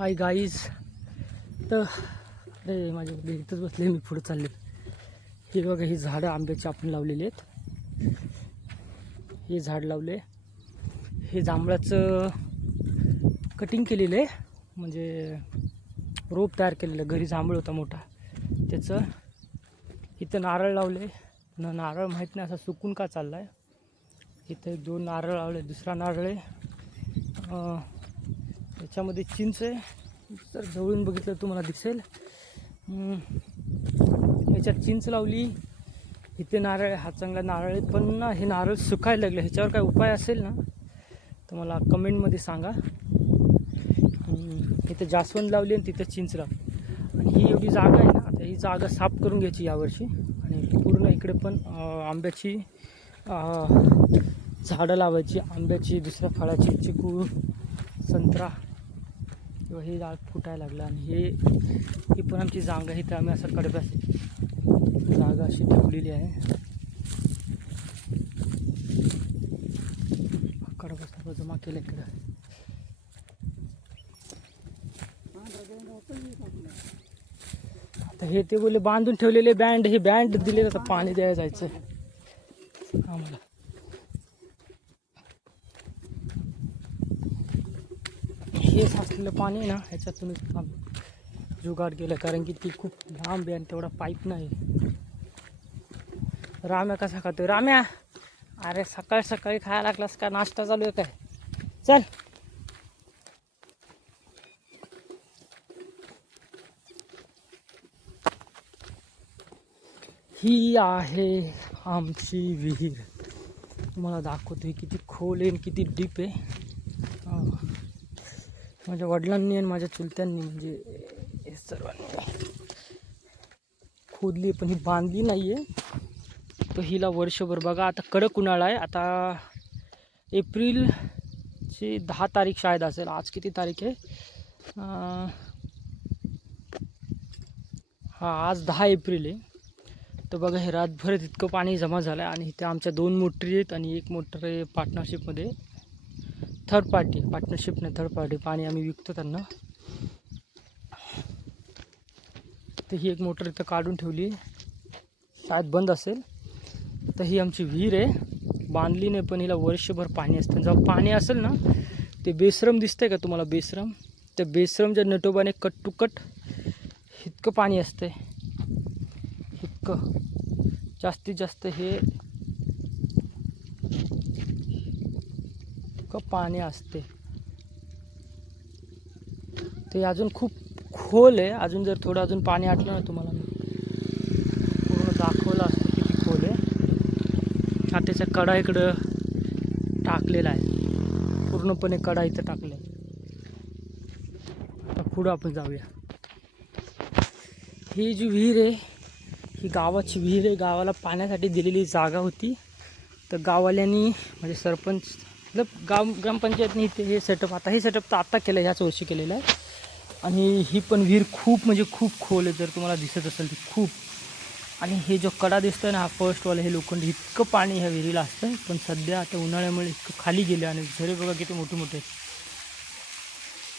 Hi guys. तर अरे माझ्या इथंच बसले, मी पुढे चालले. हे बघा, ही झाडं आंब्याची आपण लावलेली आहेत. हे झाड लावले, हे जांभळाचं कटिंग केलेलं आहे, म्हणजे रोप तयार केलेलं. घरी जांभळ होता मोठा त्याचं. इथं नारळ लावले, नारळ माहीत नाही असा सुकून का चालला आहे. इथं 2 नारळ लावले, दुसरा नारळ आहे. याच्यामध्ये चिंच आहे, जर जवळून बघितलं तुम्हाला दिसेल. याच्यात चिंच लावली, इथे नारळ आहे. हा चांगला नारळ आहे, पण ना हे नारळ सुकायला लागले. ह्याच्यावर काय उपाय असेल ना तर मला कमेंटमध्ये सांगा. इथं जास्वंद लावली आणि तिथं चिंच लावली. आणि ही एवढी जागा आहे ना, आता ही जागा साफ करून घ्यायची यावर्षी. आणि पूर्ण इकडे पण आंब्याची झाडं लावायची, आंब्याची, दुसऱ्या फळाची, चिकू, संत्रा. किंवा हे झाड फुटायला लागलं. आणि ही पण आमची जागा आहे, तर आम्ही असं कडब्यास जागा अशी ठेवलेली आहे. कडबा जमा केलं इकडं. आता हे ते बोलले बांधून ठेवलेले बँड, हे बँड दिले, आता पाणी द्यायला जायचं आम्हाला. हे साचलेलं पाणी आहे ना, ह्याच्यातून जुगाड केलं, कारण की ती खूप लांब आहे आणि तेवढा पाईप नाही. राम्या कसा खातोय? राम्या, अरे सकाळी सकाळी खायला लागलास का? नाश्ता चालू आहे काय? चल. ही आहे आमची विहीर. तुम्हाला दाखवतोय किती खोल आहे, किती डीप आहे. माझ्या वडिलांनी आणि माझ्या चुलत्यांनी, म्हणजे हे सर्वांनी खोदली, पण ही बांधली नाही आहे. तर हिला वर्षभर बघा, आता कडक उन्हाळा आहे. आता एप्रिलची 10 तारीख शायद असेल. आज किती तारीख आहे? आज 10 एप्रिल आहे. तर बघा, हे रातभर इतकं पाणी जमा झालं आहे. आणि इथे आमच्या 2 मोटरी आहेत आणि एक मोटर आहे पार्टनरशिपमध्ये. थर्ड पार्टी, पार्टनरशिप नाही, थर्ड पार्टी. पाणी आम्ही विकतो त्यांना. तर ही एक मोटर इथं काढून ठेवली, शायद बंद असेल. तर ही आमची विहीर आहे, बांधली नाही, पण हिला वर्षभर पाणी असतं. जेव्हा पाणी असेल ना, ते बेसरम दिसतंय का तुम्हाला? बेसरम, त्या बेसरमच्या नटोबाने कट टू कट इतकं पाणी असतंय. इतकं जास्तीत जास्त हे पाणी असते. ते अजून खूप खोल आहे. अजून जर थोडं अजून पाणी आटलं ना, तुम्हाला पूर्ण दाखवलं असतं किती खोल आहे. हा त्याच्या कडा इकडं टाकलेला आहे, पूर्णपणे कडा इथं टाकले. आता पुढं आपण जाऊया. ही जी विहीर आहे, ही गावाची विहीर आहे. गावाला पाण्यासाठी दिलेली जागा होती. तर गाववाल्यांनी, म्हणजे सरपंच, मतलब ग्रामपंचायतनी इथे हे सेटअप, आता हे सेटअप तर आत्ता केलं, ह्याच वर्षी केलेलं आहे. आणि ही पण विहीर खूप, म्हणजे खूप खोल आहे. जर तुम्हाला दिसत असेल तर खूप. आणि हे जो कडा दिसतोय ना, हा फर्स्टवाला, हे लोखंड, इतकं पाणी ह्या विहिरीला असतं. पण सध्या आता उन्हाळ्यामुळे इतकं खाली गेलं. आणि झरे बघा किती मोठे मोठे.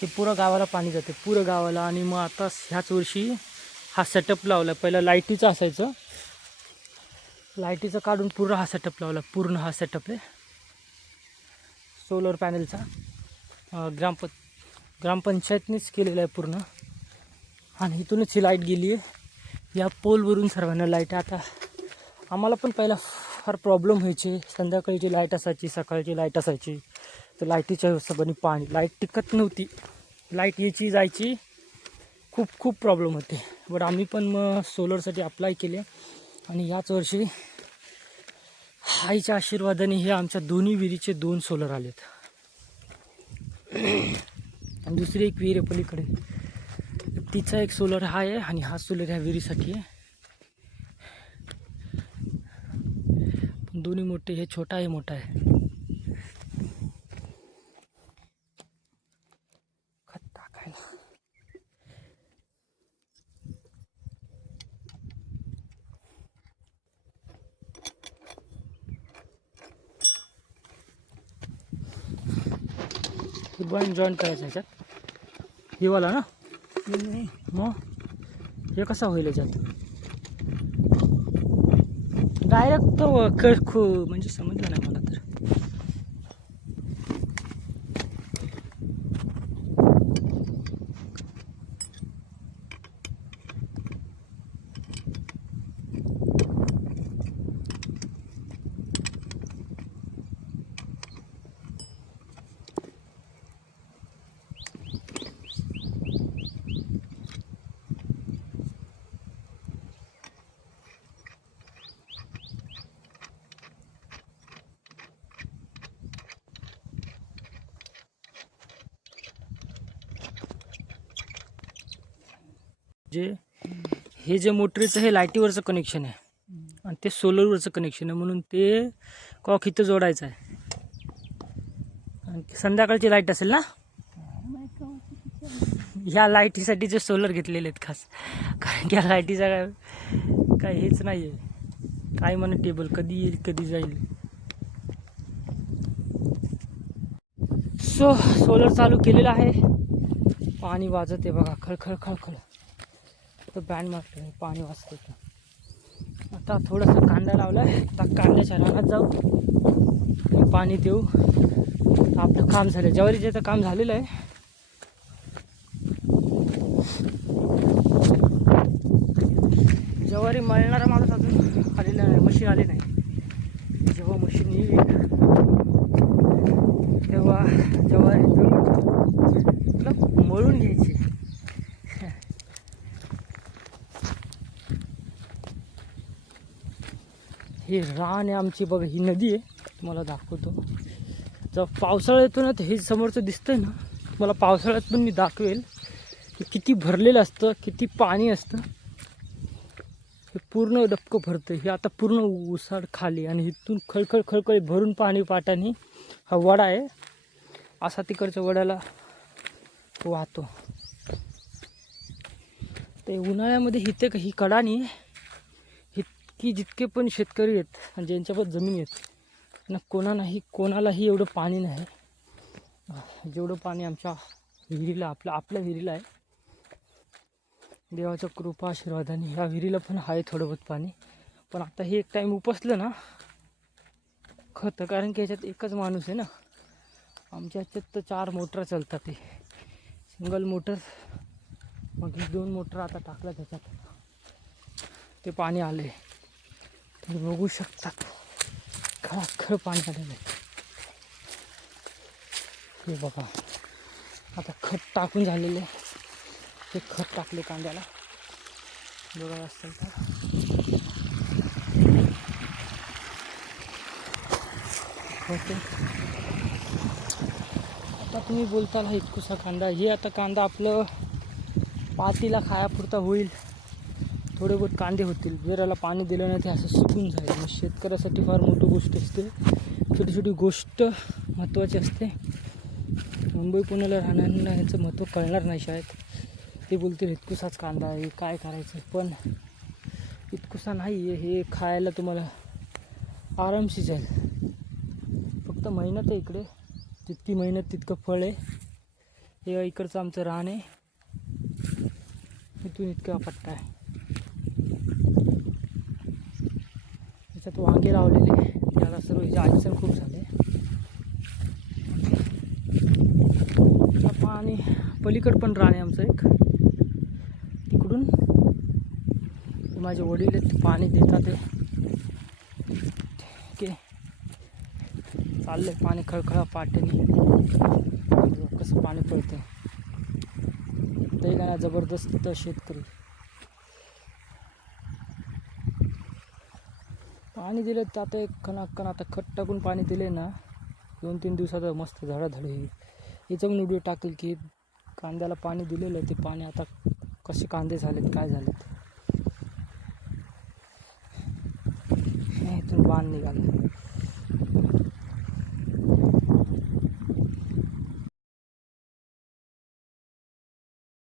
हे पुरं गावाला पाणी जाते, पुरं गावाला. आणि मग आता ह्याच वर्षी हा सेटअप लावला. पहिला लाईटीचं असायचं, लाईटीचं काढून पूर्ण हा सेटअप लावला. पूर्ण हा सेटअप आहे सोलर पॅनलचा. ग्रामपंचायतनीच केलेला आहे पूर्ण. आणि इथूनच ही लाईट गेली आहे, या पोलवरून सर्वांना लाईट. आता आम्हाला पण पहिला फार प्रॉब्लेम व्हायचे. संध्याकाळची लाईट असायची, सकाळची लाईट असायची. तर लाईटीच्या हिशोबाने पाणी, लाईट टिकत नव्हती. लाईट यायची जायची, खूप खूप प्रॉब्लेम होते. बट आम्ही पण मग सोलरसाठी अप्लाय केले. आणि याच वर्षी आईच्या आशीर्वादाने हे आमच्या दोन्ही विहिरीचे 2 सोलर आलेत. आणि दुसरी एक विहीर आहे पलीकडे, तिचा एक सोलर हा आहे. आणि हा सोलर ह्या विहिरीसाठी आहे. दोन्ही मोठे, हे छोटा आहे, मोठा आहे. खत टाकायला बन जॉईन करायचं ह्याच्यात. हे वाला ना नाही मग हे कसा होईल याच्यात डायरेक्ट तो म्हणजे समजलं नाही मला तर. जे हे जे मोटरीचं हे लाईटीवरचं कनेक्शन आहे आणि ते सोलरवरचं कनेक्शन आहे, म्हणून ते कॉक इथं जोडायचं आहे. आणि संध्याकाळची लाईट असेल ना, ह्या लाईटीसाठी जे सोलर घेतलेले आहेत खास, कारण की या लाईटीचा काय हेच नाही आहे, काय म्हणा टेबल कधी येईल कधी जाईल. सोलर चालू केलेलं आहे, पाणी वाजत आहे बघा, खळखळ खळखळ. तर बँड मारलं पाणी वाजतं. आता थोडंसं कांदा लावला आहे, आता कांद्याच्या रानात जाऊ, पाणी देऊ. आपलं काम झालं, ज्वारीचं तर काम झालेलं आहे. ज्वारी मळणारा माणूस अजून आलेला नाही, मशीन आली नाही. जेव्हा मशीन येईल तेव्हा ज्वारी मतलब मळून घ्यायची. हे रान आहे आमची बघा, ही नदी आहे, तुम्हाला दाखवतो. जेव्हा पावसाळा येतो ना, तर हे समोरचं दिसतंय ना, तुम्हाला पावसाळ्यात पण मी दाखवेल की किती भरलेलं असतं, किती पाणी असतं. हे पूर्ण डबकं भरतं. हे आता पूर्ण उसाड खाली आणि इथून खळखळ खळखळ भरून पाणी पाटाने हा वडा आहे, असा तिकडच्या वड्याला वाहतो. ते उन्हाळ्यामध्ये इथे ही कडानी की जितके पण शेतकरी आहेत आणि ज्यांच्या पण जमीन आहेत ना, कोणालाही एवढं पाणी नाही जेवढं पाणी आमच्या विहिरीला, आपल्या विहिरीला आहे. देवाच्या कृपा आशीर्वादाने ह्या विहिरीला पण आहे थोडं बहुत पाणी. पण आता हे एक टाईम उपसलं ना खतं, कारण की ह्याच्यात एकच माणूस आहे ना, आमच्या ह्याच्यात तर 4 मोटर चालतात. ते सिंगल मोटर, मग 2 मोटर आता टाकल्या त्याच्यात, ते पाणी आले. तुम्ही बघू शकतात खळखळ पाणी आलेलं आहे. हे बघा, आता खत टाकून झालेले, हे खत टाकले कांद्याला, बघा असेल तर. ओके, आता तुम्ही बोलताल हा इतकुसा कांदा, हे आता कांदा आपलं पातीला खायापुरता होईल, थोडे बहुत कांदे होतील. जर याला पाणी दिलं नाही ते असं सुकून जाईल. मग शेतकऱ्यासाठी फार मोठी गोष्ट असते, छोटी छोटी गोष्ट महत्त्वाची असते. मुंबई पुण्याला राहणाऱ्यांना ह्याचं महत्त्व कळणार नाही शायद. ते बोलतील इतकुसाच कांदा आहे, काय करायचं, पण इतकुसा नाही आहे. हे खायला तुम्हाला आरामशी जाईल. फक्त मेहनत आहे इकडे, जितकी मेहनत तितकं फळ आहे. हे इकडचं आमचं रान आहे, इथून इतका पट्टा आहे. त्याच्यात वांगे लावलेले, त्याला सर्व हिचे आईसण खूप झाले. पाणी पलीकड पण रान आहे आमचं एक, तिकडून माझे वडील आहेत, पाणी देतात. ओके, चाललंय पाणी खळखळा पाट्याने, कसं पाणी पडतं. ते गाणं जबरदस्त शेतकरी. पाणी दिलं तर आता एक कणाकण, आता खत टाकून पाणी दिले ना, 2-3 दिवसात मस्त धडाधड होईल. याचा पण व्हिडिओ टाकेल की कांद्याला पाणी दिलेलं आहे, ते पाणी आता कसे कांदे झालेत, काय झालेत. इथून बाण निघाले.